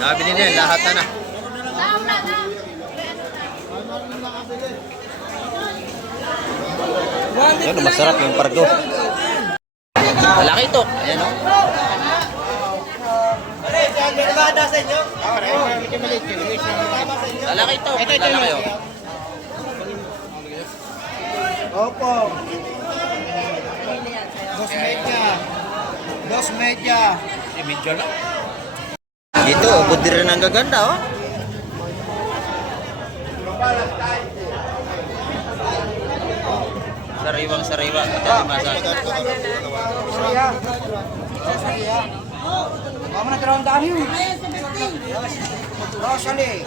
Nabili na yan, lahat na. Yan, masarap yung pargo. Malaki ito. Ayan o. Malaki ito. Malaki o. Opo. Dos media. Dos media. Media lang. Dito, ubod din rin ang gaganda o. Sariwang sariwa. Mama na tirahan dahil. Rosalie.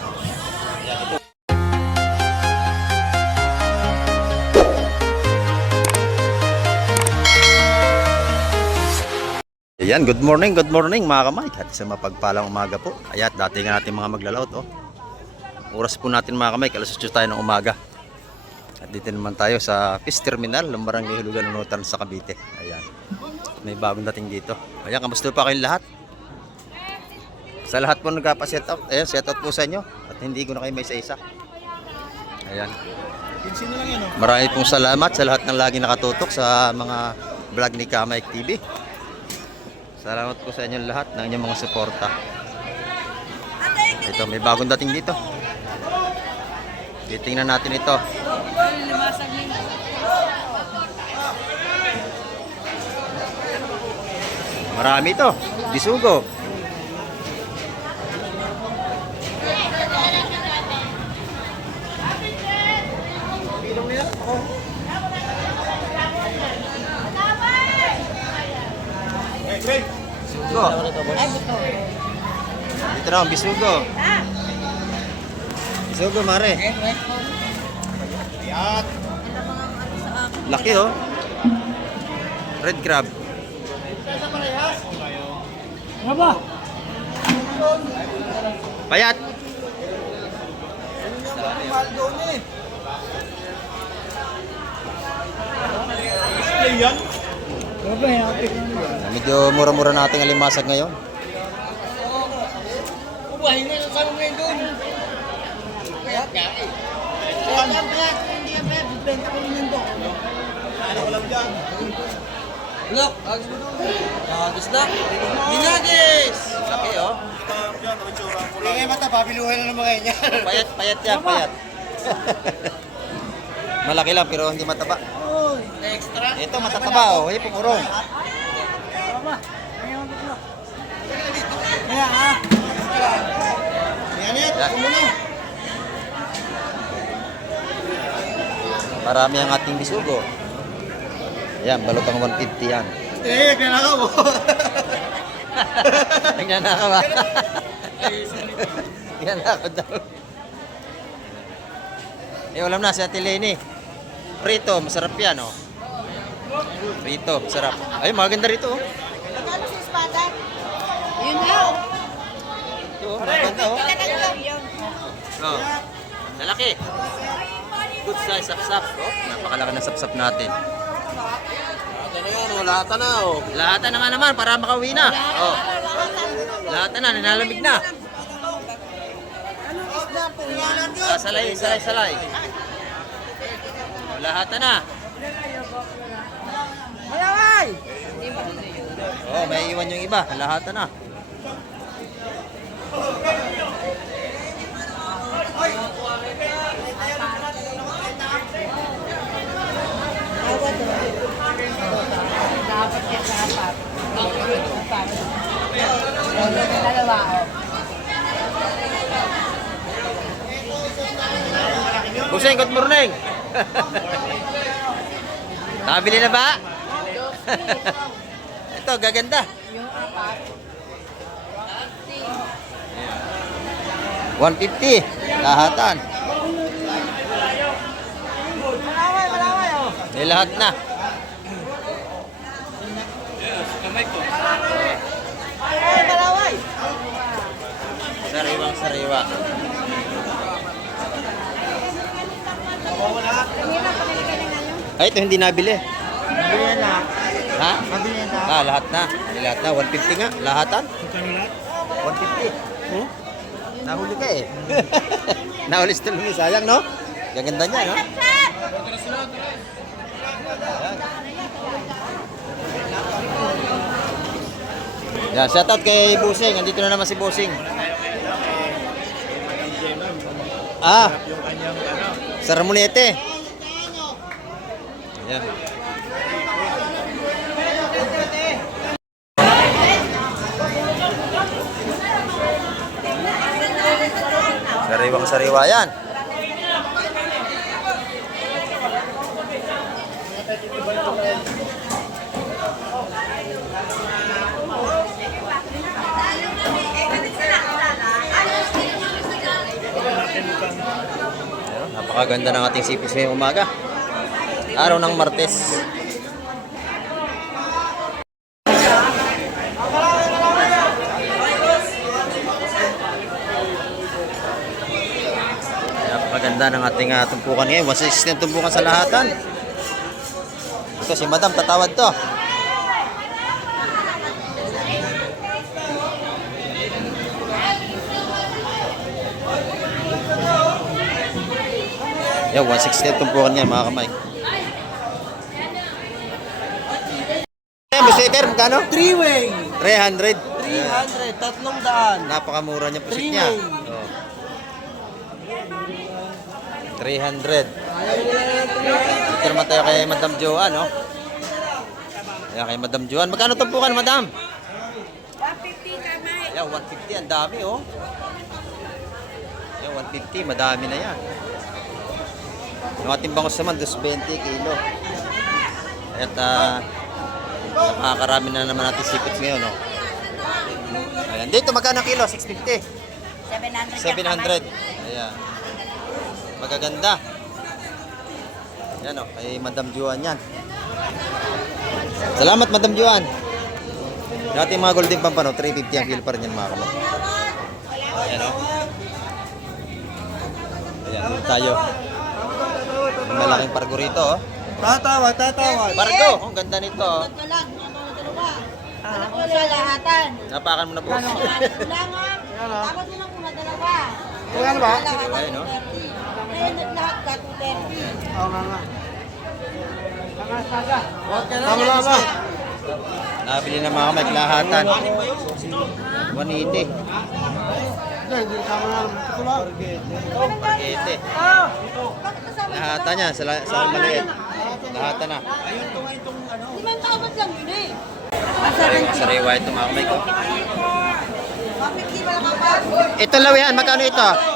Ayan, good morning mga kamay. At sa mapagpalang umaga po. Ayan, dati nga natin mga maglalaot oh. Oras po natin mga kamay, kalas 8 tayo ng umaga. At dito naman tayo sa Fish Terminal, ng Barangay Hulugan, Unutan sa Cavite. Ayan, may bagong dating dito. Ayan, kamusta pa kayong lahat? Sa lahat po nagpa-set out. Ayan, set out po sa inyo. At hindi ko na kayo may isa-isa. Ayan. Marami pong salamat sa lahat ng lagi nakatutok sa mga vlog ni Kamay TV. Salamat po sa inyo lahat ng inyong mga suporta. Ito, may bagong dating dito. Titingnan natin ito. Marami ito. Bisugo. Bisugo. Dito na, bisugo. Bisugo, mare. Laki oh. Red crab. Ano ba? Payat. Medyo mura-mura nating alimasag ngayon. Ubahin na yung kami ngayon doon. Kaya nga eh. Hindi yan pwede. Benta ko rin doon. Ano ko lang dyan? Look, agis mo doon. Agis na. Ginagis! Laki oh. Hindi ngayon mata, pabiluhan na ng mga inyan. Payat yan, payat. Malaki lang pero hindi mataba. Extra. Ito matataba oh, ay pumurong. Kaya ha? Yan yan, kumulo. Marami ang ating bisugo. Yan, balotang 150 yan. Kailangan mo. Nagnanakaw ba? Nagnanakaw daw. Alam na, si Ate Lenny. Prito, masarap yan oh. Prito, masarap. Ay, maganda rito oh. Magkano sa espada? Yun na. Ito oh, maganda oh. Oh. Lalaki. Good size, sap-sap oh. Napakalaki ng sap-sap natin. Lahatan na oh. Lahatan na nga naman para makauwi na. Oh. Lahatan na, ninalamig na. Salay. Lahatan na. Malaway! Oh, may iwan yung iba. Lahatan na. Dapat yan sa apat. Dalawa o. Buseng, good morning. Nakabili na ba? Ito, gaganda. Yung apat. 150. Lahatan. Malaway oh. May lahat na. Ay, malaway! Sariwang sariwa. Ay, ito hindi nabili. Mabili na. Ha? Mabili na. Ah, lahat na. May lahat na. 150 nga. Lahatan. 150. Nahuli ka eh. Nahuli si Tulungi. Sayang, no? Gaganda niya, no? Yan, shoutout kay Busing. Andito na naman si Busing. Ah, sa Ramonete. Yan. Sariwang sariwa yan. Ayun, napakaganda ng ating sipis ngayong umaga. Araw ng Martes. Napakaganda ng ating tumpukan ngayon. 160 tumpukan sa lahatan. Ito si Madam, tatawad to. Yan, 160 tumpukan niya mga kamay. Busiter, magkano? 3-way. 300. 300, 300. Napakamura niya pusit niya. Oh. 300. Dito naman tayo kay Madam Joan, no? Ayan, kay Madam Joan. Magkano tumpukan, Madam? 150 kamay. Ayan, 150. Ang dami, oh. Ayan, 150. Madami na yan. Yung ating bangus naman, 220 kilo. At nakakarami na naman natin sipits ngayon, no? Ayan, dito magkano kilo? 650. 700. Ayan. Magaganda. Yan o, kay Madam Juan yan. Salamat Madam Juan. Yung ating mga golden pampano, 350 ang kilo pa rin yan mga kamay. Ayan o. Ayan, dito tayo. May malaking pargo rito o. Tatawad. Pargo, ang ganda nito o. Anak ko sa lahatan. Napakan mo na po. Langan. Tapos mo lang kuna dalawa. Ano ba? Ayun o. Ngayon naglahat ka 230. Oo nga. Tama lang. Nabili na mga kamay, lahatan. 180. Hindi, sama lang. Ito lang. Parkete. Lahatan yan, sa maliit. Lahatan na. Di man tawad lang yun eh. Sariwa ito mga kamay ko. 150 wala ka pa. Ito lawihan, magkano ito?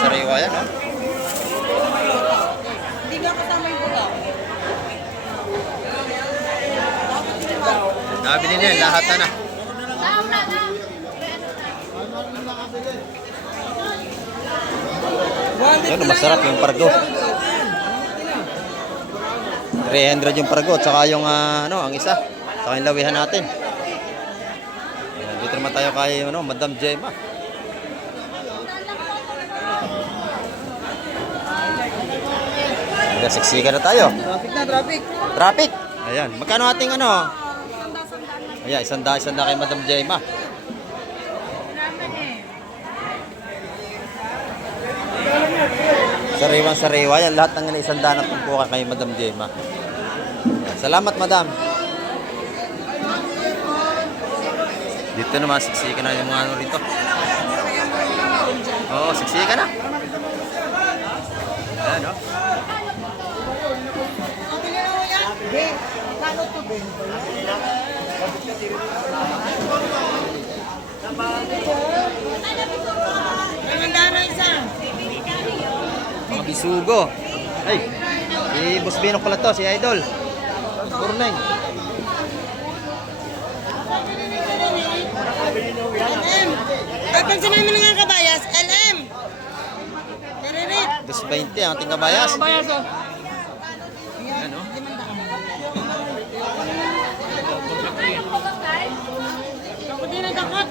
Sariwa yan, no? Hindi ba kasama yung bulaw? Nabili na yan, lahatan na. Yan, masarap yung pargo. 300 yung pargo, at saka yung ang isa. Saka yung lawihan natin. Ayan, dito naman tayo kay Madam Gemma. Nagasiksikan na tayo. Traffic. Traffic. Ayan, magkano ating Ayan, isanda kay Madam Gemma. Sariwang-sariwa yan. Lahat ng isanda ng tumpukan kay Madam Gemma. Salamat, Madam. Dito naman, siksikan na yung mga rito. Oo, siksikan na. Ayan, no? Mga bisugo. Ay, si Boss Binok pala to, si Idol. Purneng. At pag sinabi ng mga kabayas, LM. Tiririt. 220 ang ating kabayas. Bayas oh. Ayan, no? Ako din ang dakot.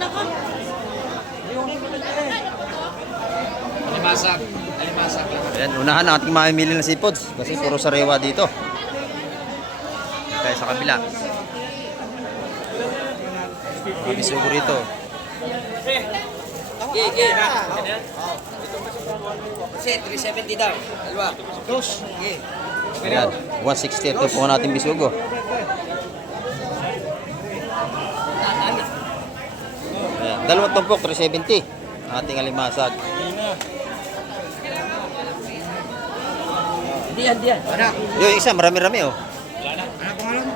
Alimasag. Alimasag lang. Ayan, unahan ang ating mamimili ng seafoods kasi puro sariwa dito. Kaya sa kabila. Mga bisugo rito. Kasi 370 daw. Dalawa. Dos. Ayan, 160 ito po natin bisugo. Ayan, dalawang tumpok, 370. Ating alimasag. Diyan. Anak. Yung isa, marami-rami oh. Anak pangalan?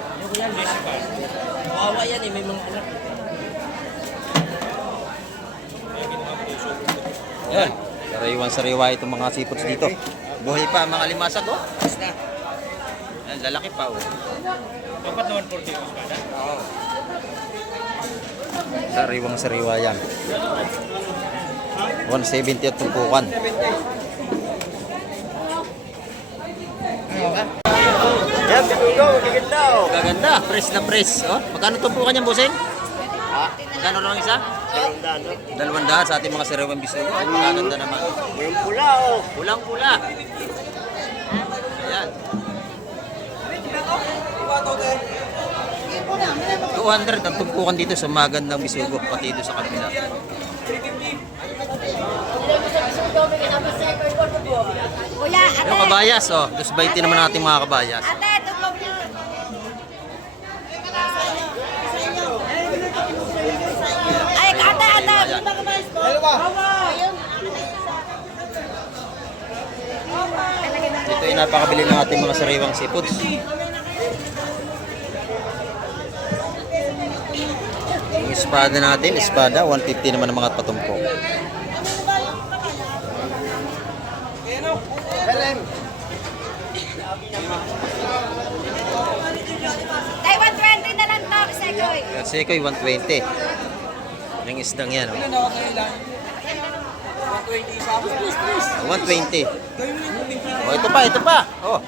Kawawa yan eh. May mga anak. Ayan, sariwan-sariwa itong mga seafoods dito. Buhay pa ang mga alimasag oh. Basta. Ayan, lalaki pa oh. Dapat naman 40 yung espada? Oo. Sariwang-sariwa yan. 170 at tumpukan. Yan, bisugo, gaganda oh. Gaganda, press na press. Oh, magkano tumpukan yan, bossing? Ha? Magkano lang isa? 200 sa ating mga sariwang bisugo. Ay, magaganda naman. Yung pula oh. Pulang-pula. Ayan. 200 ang tumpukan dito sa magandang bisugo, pati dito sa kabila. Kuya, ate. Yung kabayas, oh. 220 naman natin mga kabayas. Ate, tuklog niyo. Ay, ate. Dalawa. Ayun. Ito ay napakabili ng ating mga sariwang seafoods. Yung espada natin, 150 naman ang mga patumpok. LM. Tay, 120 na lang to, Sekoy. Yung sekoy, 120. Yung isdang yan, oh. 120. Oh, ito pa. Oh.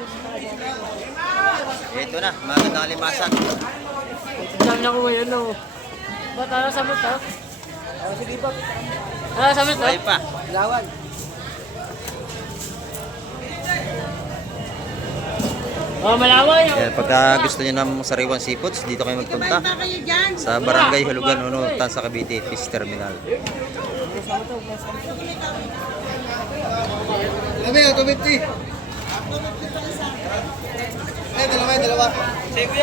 Ito na, magandang alimasan. Dami na ko yun, no. Ba't ano sa mga tao? Sige ba? Ano sa mga Buhay pa. Lawan. Oh, malaway. Yan, pagka gusto niyo ng sariwang seafoods, dito kayo magpunta. Sa Barangay Hulugan, Unutan sa Cavite, Fish Terminal. Dami, 250. Dalawa. Seko.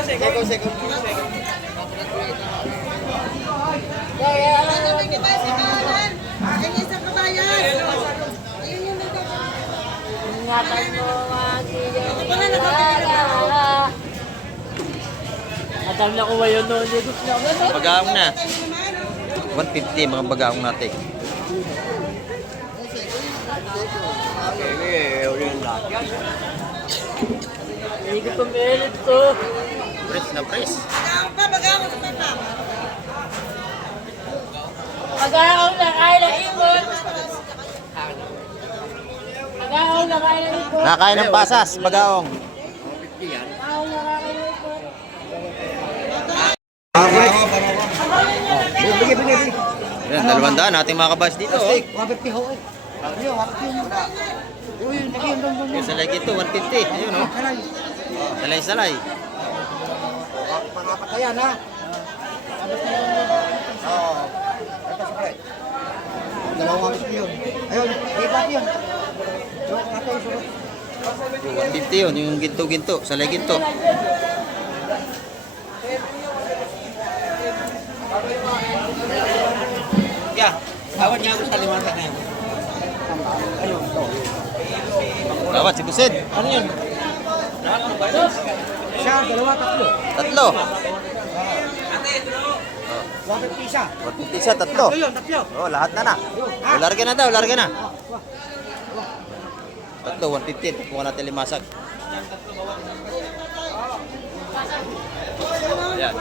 Ingatan mo ang iyong Atam na ko yun, no. Dito na ako, no. Bagaong na. 150 mga bagaong natin. Hindi ko pumilit to. Press na press. Pag-aong na kaya ng ipon. Pag-aong na kaya ng ipon. Nakain ng pasas, bagaong. Pag-aong na kaya ng ipon. Yan, 200 nating mga kabas dito. Oh. 150 ho eh. Yung salay ito, 150. Ayun oh. Salay. Pangapatayan ha. Oo. Ito sa pre. Dalawang amis yun. Ayun, ibat yun. Joke natin, suot. Yung 150 yun, yung ginto-ginto, salay ginto. Yeah, tawad niya ako sa liwanag na yun. Ayun, to. Tawad si Busid. Ano yun? Siya, dalawa, tatlo. Tatlo. 150 siya. 150 siya, tatlo. Tatlo. Oh, lahat na. Oh, larga na daw, larga na. Tatlo, 150. Tupukan natin limasag. Yan.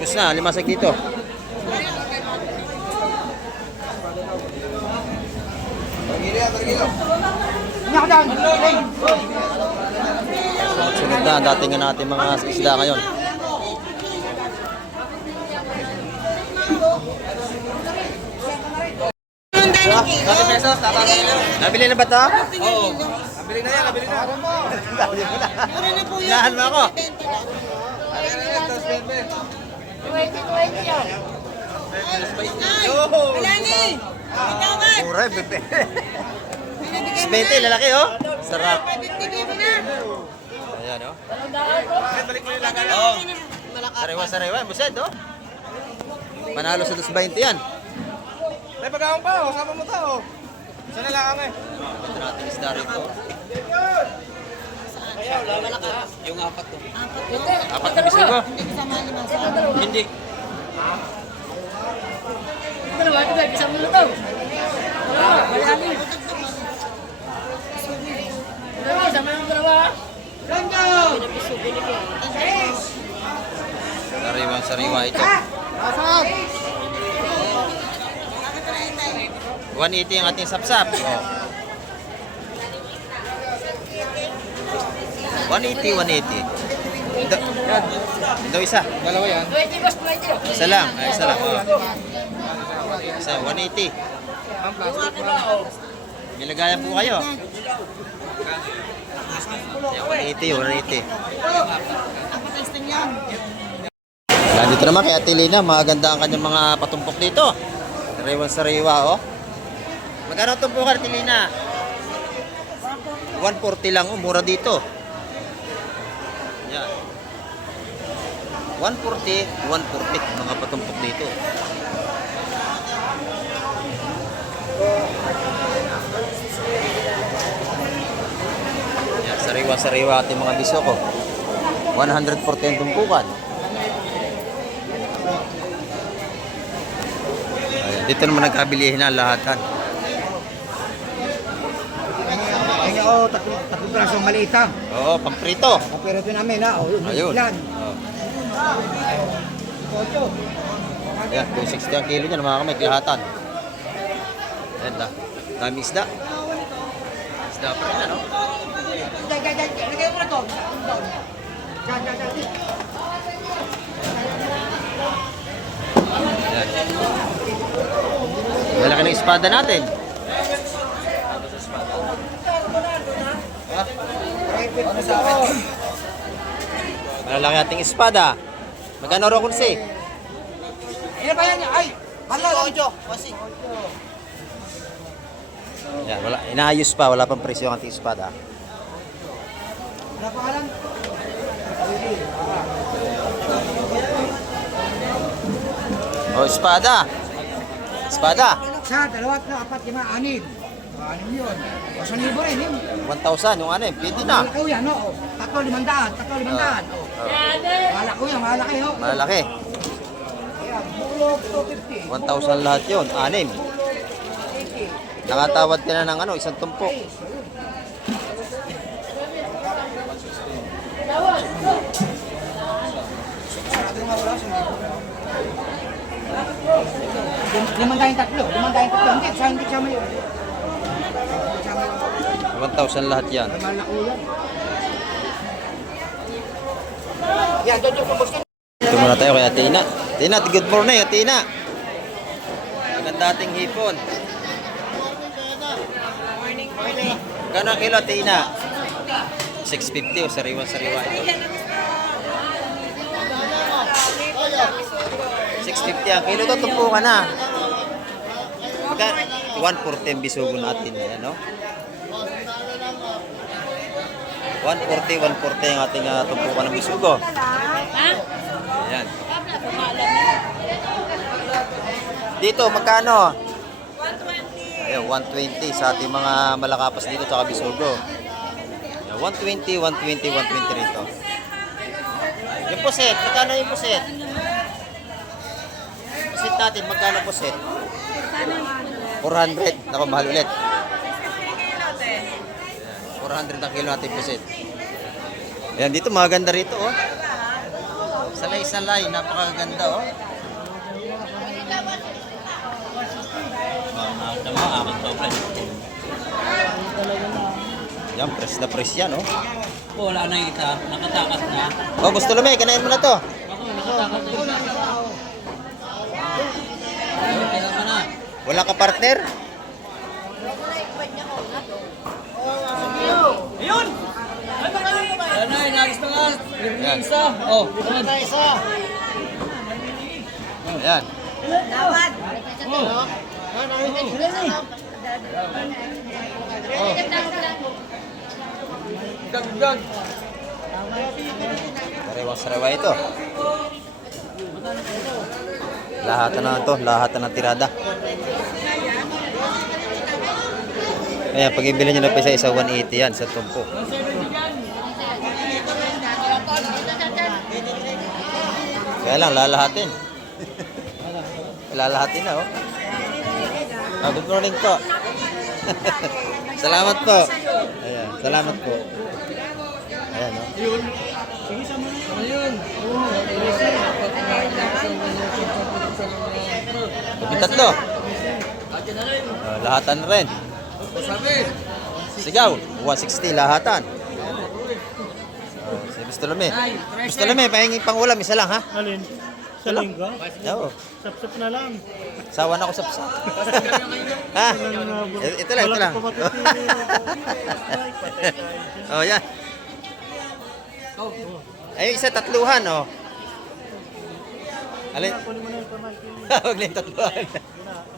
Gusto na, limasag dito. Sunod na, dating natin mga isda ngayon. ng kilo. 30 pesos, tatangin nyo. Nabili na ba to? Oo. Nabili na yan, nabili na. Mura na po yun. Unahan mo ako. Benta na. Nabili na yan, tapos 20. 20 yan. Ay, wala na eh. Bitawan. Mura, bebe. Binibigay mo 20, lalaki oh. Sarap. 50 na. Ayan oh. Balik mo yung laga na. Oo. Sariwa, buset oh. Panalo sa 220 yan. May pag-aon pa, oh. Sama mo to, oh. Isa na lang ang eh. Ito natin isda rito. Yung apat to. Apat na bisugo. Hindi kasama ang limang sa. Hindi. Dalawa, ito ba? Isang mulo to. Dalawa, bayani. Dalawa, isang mulo dalawa. Sariwa ito. 180 ang ating sapsap. Oh. 180. Ito isa. Dalawa yan. 20 boss, 20. Isa lang. Isa lang. Oh. Isa, 180. Ang plastic pa. Nilagayan po kayo. Yan, 180. Apatestan yan. Dito naman kay Ate Lina, maganda ang kanyang mga patumpok dito. Sariwa, oh. Magkano ang tumpukan, Ate Lina? 140 lang, oh. Mura dito. Yan. 140, mga patumpok dito. Yan, sariwa ating mga bisoko. 140 ang tumpukan. Ayan, dito naman nagkabilihin na lahatan. Kaya tatlong prasong maliit ha. Oo, pamprito. Pero ito namin ha. O, yun, Ayun. ilan? Ayan, 260 ang kilo niya, mga kamay, lahatan. Ayan, dami isda. Isda pa rin, ano? Lagay mo na to. Ayan. Malaki ng espada natin. Malalaki ating espada. Magkano ro kunsi? Ano ba yan? Ay! Malo! Yan, wala, inaayos pa, wala pang presyo ang ating espada. Ano pangalan? Oh, espada. Espada. Sa, dalawa, tatlo, apat, lima, anim. Anim yun. O, 1,000 rin yun. 1,000 yung ano eh, pwede na. Malaki yan, no? O, tatlo, 500. O, malaki yan, malaki, ho. Malaki. Ayan, bulog, 250. 1,000 lahat yun, anim. Nakatawad ka na ng ano, isang tumpok. Limandaan tatlo. Hindi siya may... 1,000 lahat yan. Malaki yan. Yan, doon yung kumbos. Ito muna tayo kay Atina. Atina, good morning Atina. Maganda ating hipon. Magkano ang kilo Atina? 650 o sariwa-sariwa ito. 650 ang kilo, ito tumpo ka na. 140 ang bisugo natin. Ano? 140 ang ating tumpukan ng bisugo. Ayan. Dito, magkano? 120. Ayan, 120 sa ating mga malakapas dito sa bisugo. Ayan, 120 rito. Yung puset, magkano yung puset? Puset natin, magkano puset? 400. Naku, mahal ulit. 400 ang kilo natin puset. Ayan, dito maganda rito, oh. Salay-salay, napakaganda, oh. Yan, press na press yan, oh. Wala na yung isa, nakatakas na. Oh, gusto lumay, kanain mo na to. Kaya ka na. Wala ka partner? Ano, inalis na nga. Yan. Isa. Oh, dito na isa. Ayan. Tawad. Gagdag. Sariwang-sariwa ito. Lahatan na ito, lahatan ng tirada. Ayan, pag ibili nyo na pa isa 180 yan sa tumpo. Kaya lang, lalahatin. Lalahatin na, oh. Good morning po. Salamat po. Ayan, salamat po. Ayan, oh. Yung tatlo. Lahatan na rin. Sigaw, 160 lahatan. Si Gusto Lame. Gusto Lame, pahingi pang ulam, isa lang ha? Alin? Sa linggo? Oo. Sapsap na lang. Sawa na ako sa ha? Ito lang, ito lang. Oh, yan. Ay, isa tatluhan, oh. Alin? Huwag lang tatluhan.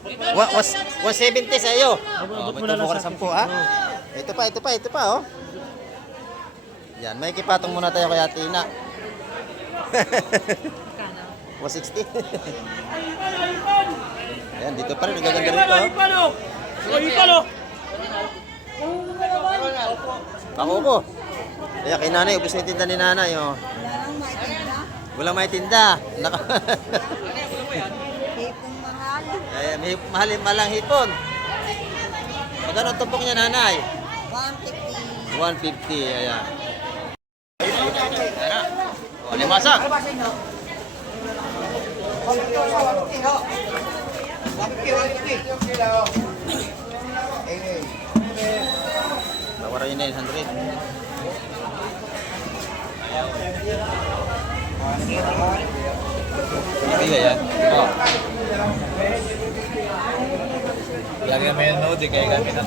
170 sa iyo. Oh, may tubo ka na 10, ha? Ito pa, oh. Yan, may kipatong muna tayo kay Tina. 160. Ayan, dito pa rin, nagaganda rito, oh. Ako ko. Kaya kay nanay, ubos na yung tinda ni nanay, oh. Walang may tinda. Hipong mahal. Ay, may malang hipon. Magkano tupok niya, nanay? 150. 150, ayan. Ayan. O, limasag. Tawaran yung 900. Ibigay yan. Oh. Lagi may no, di kaya kami na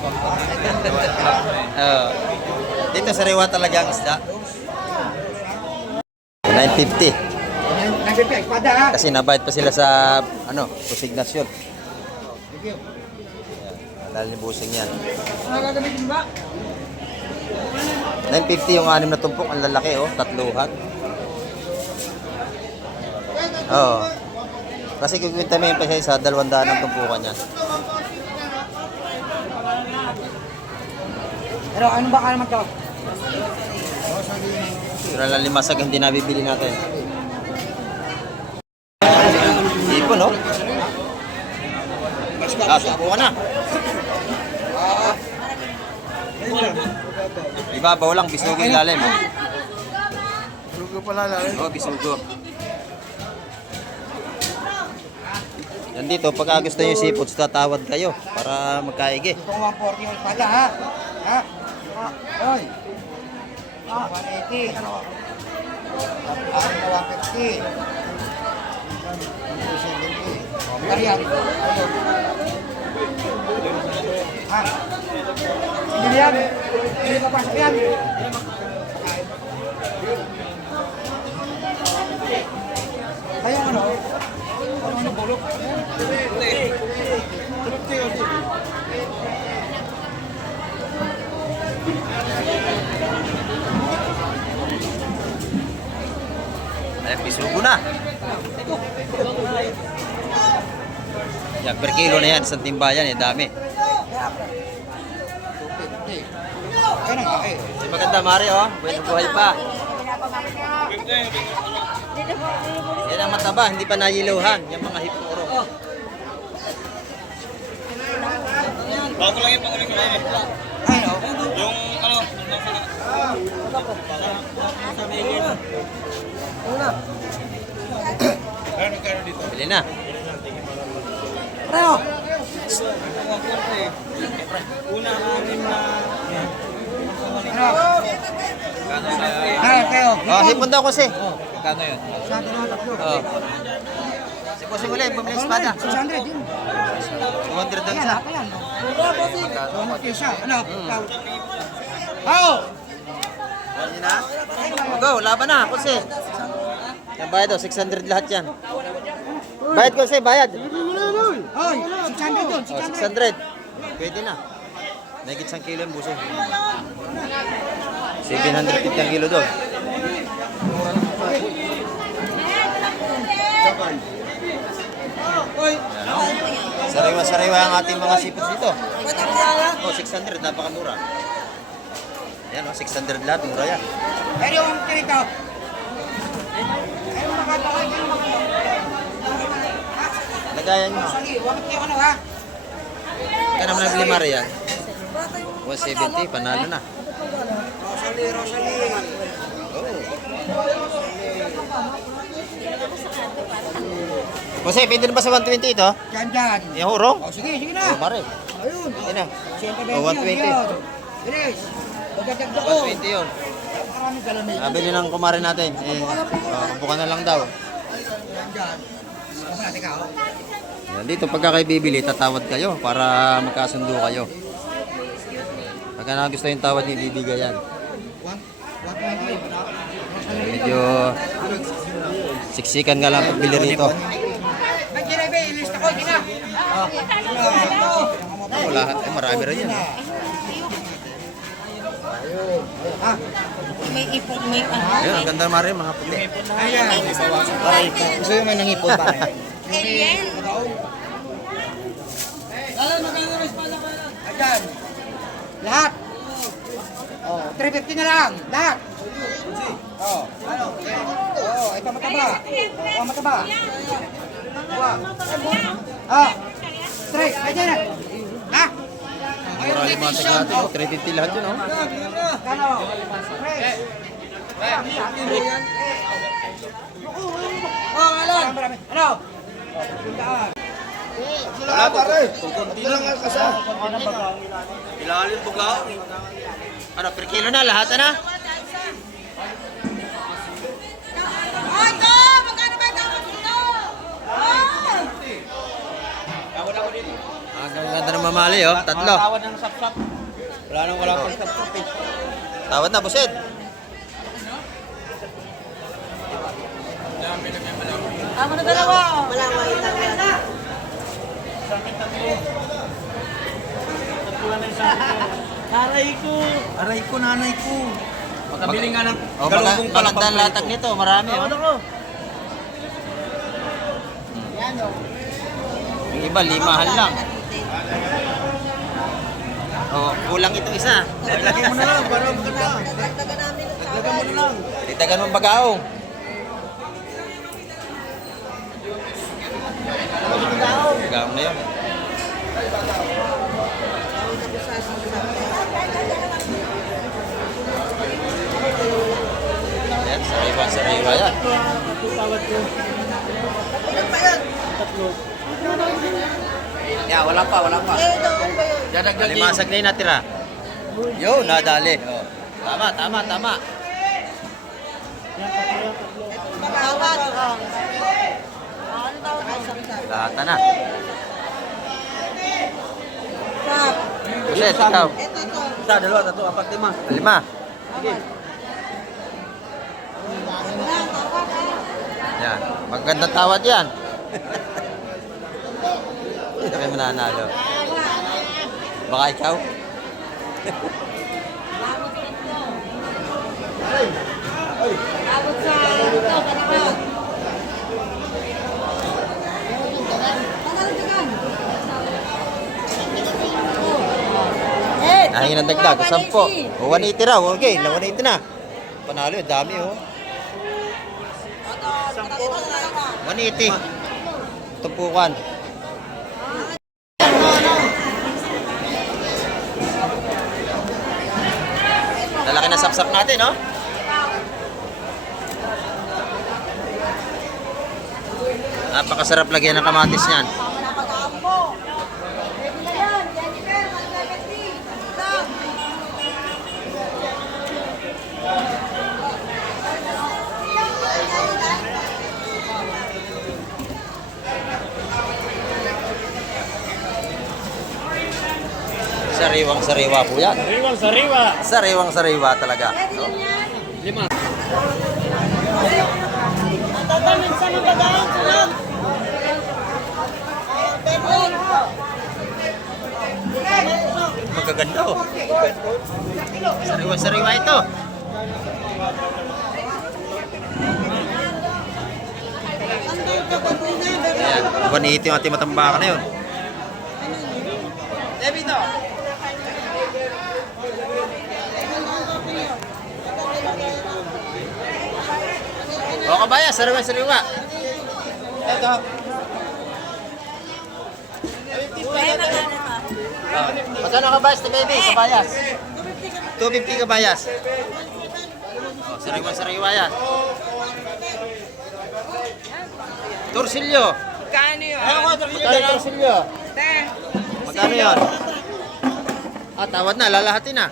Dito sa Rewa talaga ang isda. 950. Nagpipi, espada ha. Kasi nabayad pa sila sa consignation. Ayan, dahil ni busing yan. Ano gagamitin ba? 950 yung 6 na tumpok, ang lalaki, oh, tatluhan. Oo. Kasi kukwenta mo yung pa sa 200 ang tumpukan niya. Pero ano ba ka naman to? Pero lang limasag hindi nabibili natin. Ipon, no? Tubukan na. Ibabaw lang, bisugo yung lalim. Lugo pala lang. Oo, bisugo. Yan dito, pagka gusto nyo yung seafoods, tatawad kayo para magkaigi. Ito 140 yung espada ha. Ha? Oy. 180. Ano? 150. 270. Kariyan. Ha? Hindi yan. Hindi papasok yan. Kayo ano? Ano bulok? Ay, bisugo na. Yan, per kilo na yan, isang timbayan, dami. Ayun ang kaki. Si maganda Mari, oh. Buhay pa. Yan ang mataba, hindi pa nayiluhan. Yung mga hipuro. Bago lang yung pangaling ko na yun. Ayun o. Yung ano, Bili na. Ano? una anim na Ano kayo? Oh, hipon daw kasi. kano yun? Sa atin ang tatlo. Oh. Si Bossing ulit, bumili ng espada. 600 yun. 200 daw Ayan, isa. ako yan. Ano kisa? Ano? Ako! Go, laban na, Jose. Yan bayad daw, 600 lahat yan. Bayad ko Jose, bayad. Hoy, 600 doon, Oh, 600. 600. Pwede na. Nagit 1 kilo yung buso. 750 ang kilo doon. Yan, oh. Sariwa-sariwa ang ating mga sipot dito. Oh, 600, napakamura. Yan, oh, 600 lahat, mura yan. Pero yung kirito. Ayun makatawag yung Lagayan nyo. Sali, wakit kayo ano ha? Kaya naman nabili Maria. 170, panalo na. Rosalie. Jose, pwede na ba sa 120 ito? Dyan. Yung hurong? Oh, sige na. Oh, pare. Ayun. Yan na. Siyempre, Oh, 120. Bilis. Magdadagdag ko. 120 yun. Maraming galamig. Nabili ng kumare natin. Bukan na lang daw. Dyan. Kasi teka oh. Yan, dito pagka kayo bibili, tatawad kayo para magkasundo kayo. Pagka nagusto yung tawad, ibibigay yan. 120. Medyo siksikan nga lang pagbili rito. Ba't Jerebe, ilista ko, hindi na. Oh, lahat. Marami rin yan. May ipon, may ano. Ayun, ang ganda Maria, mga puti. Ayan. Gusto yung may nangipon pa rin. Alien. Ayan. Lahat. Oh, 350 na lang. Lahat. Oh. Oh, ito mataba. Oh, mataba. Ah. Straight, pwede na. Ha? Mura yung mga natin. 350 lahat yun, oh. Kano? Straight. Oh, alam. Ano? Tundaan. Wala pare. Kunti lang ang kasa. Ilalim bugaw. Ano, per kilo na, lahat na? Oh, ito! Magkano ba yung tawag dito? Oh! Ang ganda ng mamali, oh. Tatlo. Tawad ng sap-sap. Wala pang sap-sap eh. Tawad na, buset. Ako na dalawa. Malawa yung dalawa. Aray ko, nanay ko. Makabili nga ng Oh, galunggong magandang latag nito, marami, oh. Yung iba, 5 lang. Oh, kulang itong isa. Lagyan mo na lang para maganda. Dagdagan namin ng Lagyan mo na lang. Dagdagan mong bagaong. Bagaong na yun. Ayan, sariwa yan. Yeah, wala pa. Eh, doon ba yun? Dadagdag yun. Limasag na yung natira. Yo, nadali. Oh. Tama. Tawad. Ano tawag ay saksak? Lahat na. Sap. Buset, ikaw. Ito. Isa, dalawa, tatlo, apat, 5. 5. Wala, tawad ah. Yan. Magandang tawad yan. Hindi kayo mananalo. Baka ikaw? Abot sa ito, kanakot. Nahingin ng dagdag. 10. O, 180 raw. Okay, 180 na. Panalo, dami oh. 180. Tumpukan. Lalaki na sapsap natin, no? Napakasarap lagyan ng kamatis niyan. Sariwang-sariwa po yan. Sariwang sariwa. Sariwang-sariwa talaga. No? Tatamin sa mga bagaan, tulog. Magaganda oh. Sariwa-sariwa ito. Ayan, 180 yung ating matambakan na yun. O kabaya, sariwa-sariwa. Ito. Magkano kabayas na baby? Kabayas. 250 kabayas. Oh, sariwa-sariwa yan. Torsilyo. Kano yun? Magkano yung torsilyo? Magkano yun? Ah, tawad na. Lalahatin na.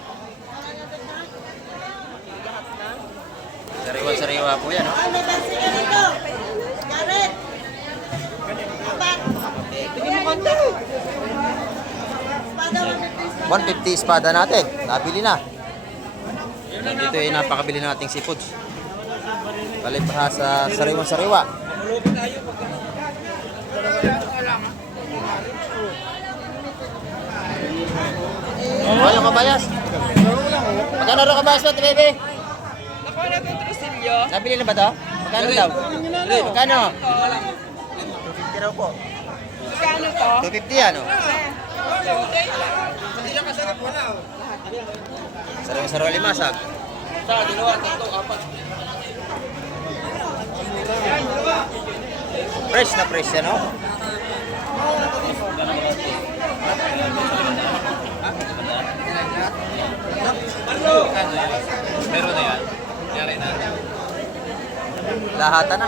Sariwa-sariwa po yan. Oh. May dansi ka dito. Garrett. Apat. Bigyan mo konti. 150 espada natin. Nabili na. Dito ay napakabili nating seafoods. Balik pa sa sariwa-sariwa. Ano kabayas? Magkano rin kabayas mo, baby? Nakuha na itong trusilyo. Nabili na ba to? Magkano daw? Magkano? 250 raw po. Magkano to? 250 yan, oh. Sariwa-sariwa limasag. Fresh na fresh yan, oh. Meron na yan. Yari na. Lahatan na.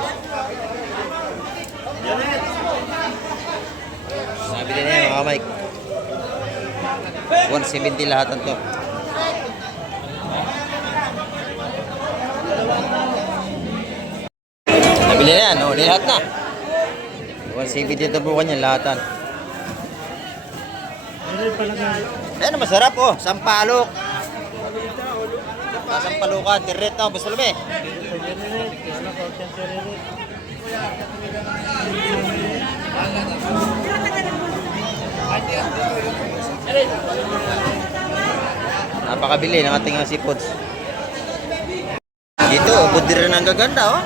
Nabili na yan, mga Mike. 170 lahatan to. Nabili na yan, oh, lahat na. 170 ito bukan yan, lahatan. Ayan, masarap oh, sampalok. Sampalukan, tiret na, basta lumi. Napakabili ng ating seafoods. Dito, ubod din rin ang gaganda oh.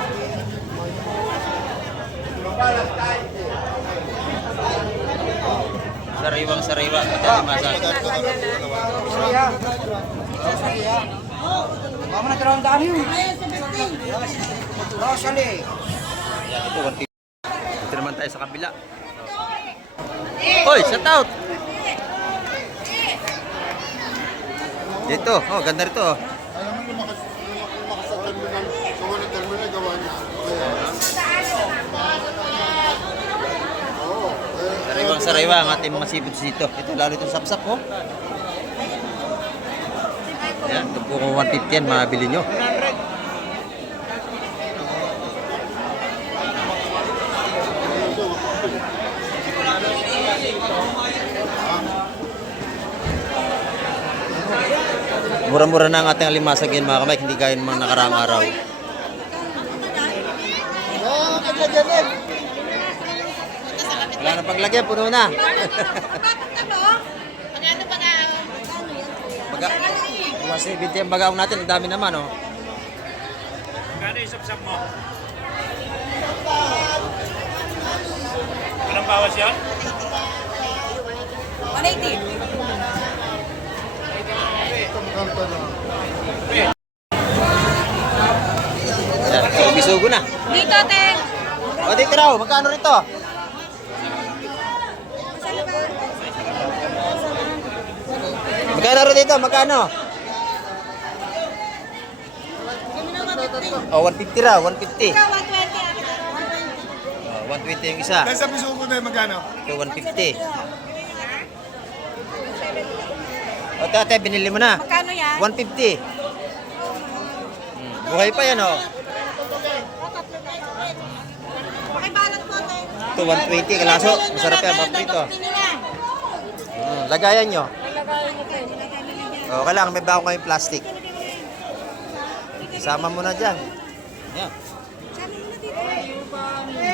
Sariwang-sariwa. Baka mo na dalawang daan yun. Rosalie. Yan, ito, 150. Ito naman tayo sa kabila. Hoy, shout out! Dito, oh, ganda rito oh. Alam mo, lumakas sa terminal. Gawa ng terminal, gawa niya. Oo. Sariwang-sariwa ang ating mga seafoods dito. Ito, lalo itong sapsap oh. Ayan, ito po kung 150 yan, mabili nyo. Mura-mura na ang ating alimasag yan mga kamay, hindi gaya ng mga nakaraang araw. Wala na paglagyan, puno na. Baga, mas ibig yung bagaong natin, ang dami naman oh. Kano yung sapsap mo? Anong bawas yan? 180. Yan, bisugo na. Dito, te. O dito raw, magkano rito? Magkano rin dito? Magkano? Oh, 150 raw, 150. Ikaw, 120. Oh, 120 yung isa. Dahil sa bisugo na yung magkano? Ito, 150. O, ate, binili mo na. Magkano yan? 150. Buhay pa yan, oh. Pakibalot mo, te. Ito, 120. Kalaso, masarap yan, paprito. Lagayan nyo. Lagayan niyo Okay lang, may bago kayong plastic. Isama mo na dyan. Yan.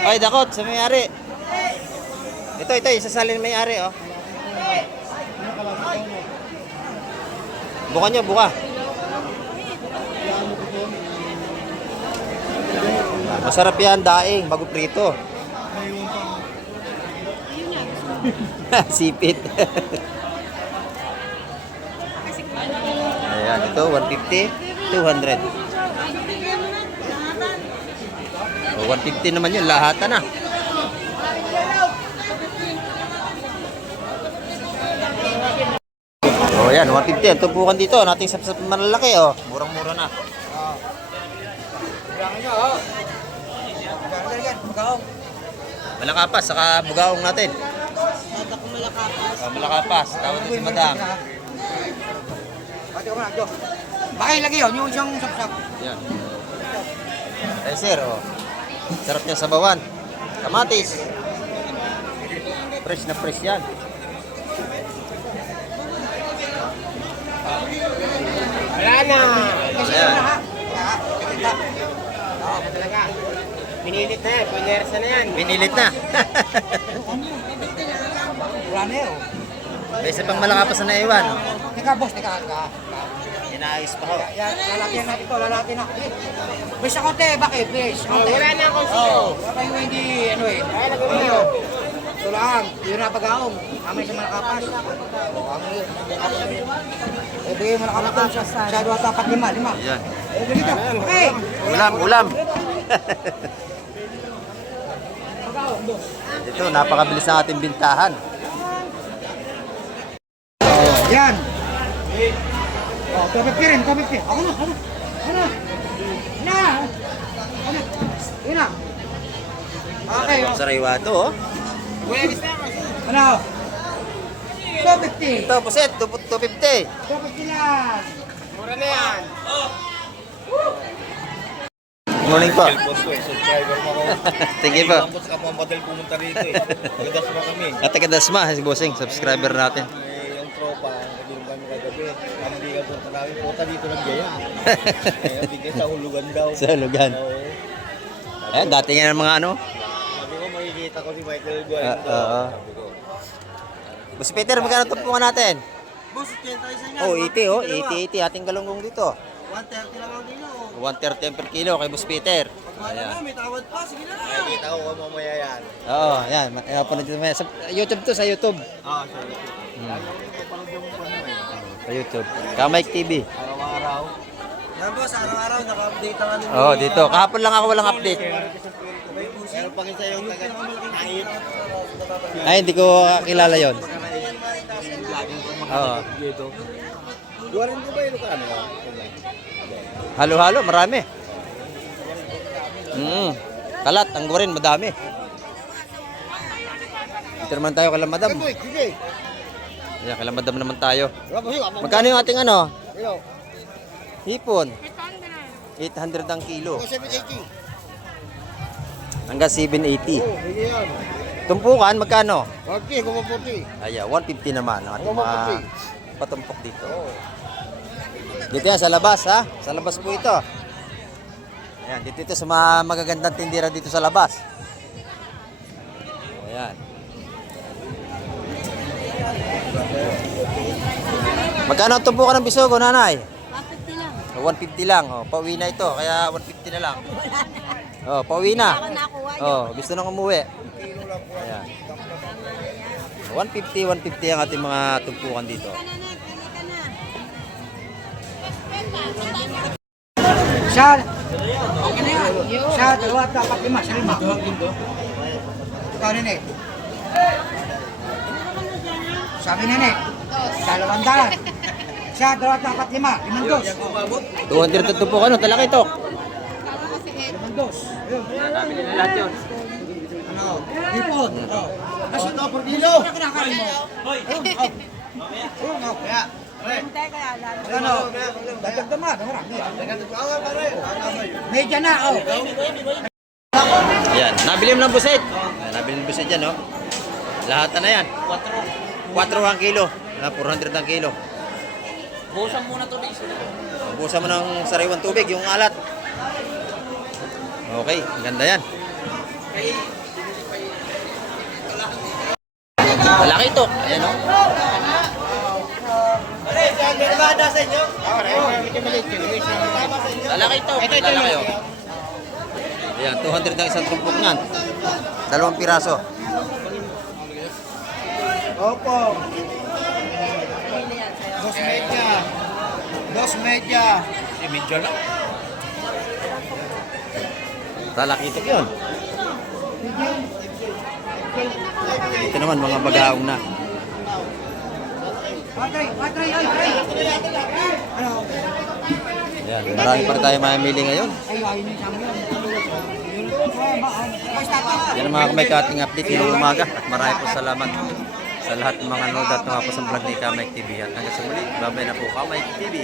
Ay, dakot, sa may-ari. Ito, isasalin may-ari, oh. Buka nyo, buka. Masarap yan, daing, bago prito. Sipit. Ayan, ito, 150, 200. O, 150 naman yun, lahatan na. O, yan, 150. Ang tumpukan dito, nating sapsap malalaki, oh. Murang-mura na. Malakapas, saka bugaong natin. Sada ko malakapas. O, malakapas, tawag din si madam. Pati ka muna, Jo. Baka ilagay yun, yung siyang sapsap. Yan. Ay, sir, oh. Sarap niya sa bawan. Kamatis. Fresh na fresh yan. Wala na. Ayan. Talaga. Pinilit na yan. Pinersa na yan. Pinilit na. Wala na yun. May isa pang malakapas na naiwan. Oh. Teka, boss, teka. Inaayos pa ho. Yan, lalaki natin ito, lalaki na. Please, ako te, bakit? Please, ako te. Wala na akong Oo, baka yung hindi, ano eh. Ay, nagawin. Ito lang, yun na pag-aong. Kamay sa malakapas. Oo, kami yun. Eh, bigay mo na kami ito. Sa 2, 4, 5, 5. Ayan. Eh, ganito. Okay. Ulam. Ito, napakabilis ng ating bintahan. Yan. Oh, 250 rin, 250. Ako na. Yun na. Okay, oh. Sariwa to, oh. Ano? 250. Ito, puset, 250. 250 lang. Mura na yan. Good morning po. Subscriber mo ako. Sige po. Tapos ka pamadal pumunta rito eh. Pagdas mo kami. At taga-Dasma, si Bossing, subscriber natin. Yung tropa, naging kami kagabi. Hindi ka punta namin. Punta dito ng gaya. Hindi ka sa hulugan daw. Sa Lugan. Oo. Ayan, dati nga ng mga ano. Sabi ko, makikita ko si Michael Guay. Oo. Sabi ko. Boss Peter, magkano tumpungan natin? Boss, 80 isa Oh, 80 oh. 80 ating galunggong dito. 130 lang ang kilo. 130 per kilo kay Boss Peter. Wala na, may tawad pa. Sige na. Nakikita ko kung mamaya yan. Oo, yan. Panood dito sa YouTube to, sa YouTube. Sorry. Sa YouTube. Kamike TV. Araw-araw. Yan boss, araw-araw naka-update ang ano. Oh, dito. Kahapon lang ako walang update. Meron pa rin sa'yo taga-kahit. Ay, hindi ko kilala yon. Oo. Duwarin ko ba yung Lucano? Halo-halo, marami. Kalat, ang gurin, madami. Dito naman tayo kala madam. Sige. Ayan, kala madam naman tayo. Magkano yung ating ano? Hipon. 800 ang kilo. 780. Hanggang 780. Oh, hindi yan. Tumpukan, magkano? Okay, kumaputi. Ayan, 150 naman ang ating mga patumpok dito. Dito yan, sa labas ha. Sa labas po ito. Ayan, dito sa mga magagandang tindira dito sa labas. Ayan. Magkano ang tumpukan ng bisogo, nanay? 150 lang. Oh, pauwi na ito, kaya 150 na lang. Oh, pauwi na. Oh, gusto nang umuwi. Ayan. 150 ang ating mga tumpukan dito. Siya, okay na yan. Siya, 2, 4, 5, 5, sa 5. Ikaw, nene. Sabi nene, 200. Siya, 2, 4, 5, 5, 200 ang tumpukan, no? Talaki ito. 5. Ayun. Nabili na lahat yun. Ano? Hipon. Oh. Kasi ito, por kilo. Kinakain mo. Ayun, oh. Ayun, oh. Kaya, ano? Dagdag naman, marami. Medya na, oh. Ayan, nabili mo ng buset. Ayan, nabili ng buset yan, no? Lahat na yan. 4 ang kilo. 400 ang kilo. Busan muna to, Lisa. Busa mo ng sariwang tubig, yung alat. Okay, ganda yan. Lalaki ito. Ayan o. Lalaki ito. Lalaki o. Ayan, 200 ang isang tumpok nan. 2 piraso. Opo. Dos media. Dos media. Medyo lang. Lalaki ito yun. Ito naman mga bagaong na. Patray, patray, ay, patray. Ano? Ayan, marami pa rin tayo mamili ngayon. Ay, ayun yung sama yun. Yan ang mga kamay ka-ating update ngayong umaga. At marami po salamat sa lahat ng mga nanood at nakapos ang vlog ni Kamay TV. At hanggang sa muli, babay na po Kamay TV.